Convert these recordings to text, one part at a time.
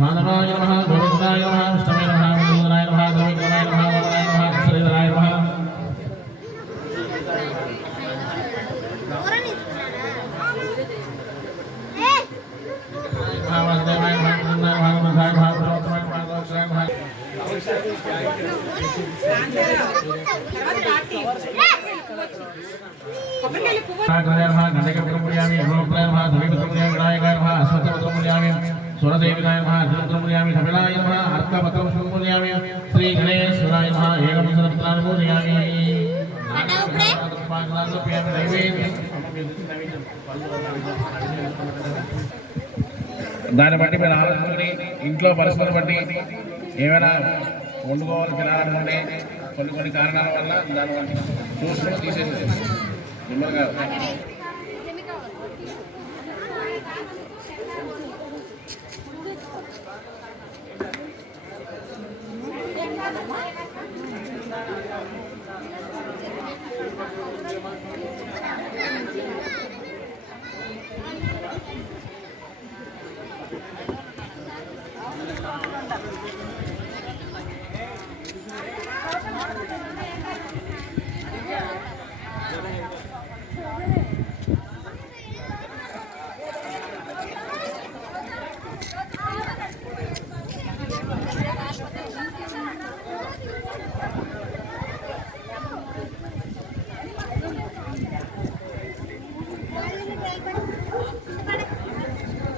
माधवाय नमः गोविंदाय नमः विष्णवे नमः विष्णुराय नमः गोविंदाय नमः वामनाय नमः श्रीधराय नमः वासुदेवाय नमः कृष्णाय नमः मनसाय नमः पुरुषोत्तमाय नमः गोविंदाय नमः गणेशाय नमः गणेशपुत्रमुल्यामि गुरुपुत्राय नमः धविपुत्रमुल्यामि विनायकाय नमः अश्वत्थपुत्रमुल्यामि स्वरदेविकाय नमः अर्जुनपुत्रमुल्यामि कपिलाय नमः अर्कपत्रमुल्यामि श्री गणेश्वराय नमः एकविंशतिपुत्रानुमोदयामि దాన్ని బట్టి మీరు ఆలోచించుకొని ఇంట్లో పరిస్థితులను బట్టి ఏమైనా వండుకోవాలి తినాలనుకుంటే కొన్ని కారణాల వల్ల దాన్ని బట్టి చూసుకొని తీసేసి నిమ్మగా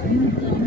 Thank you.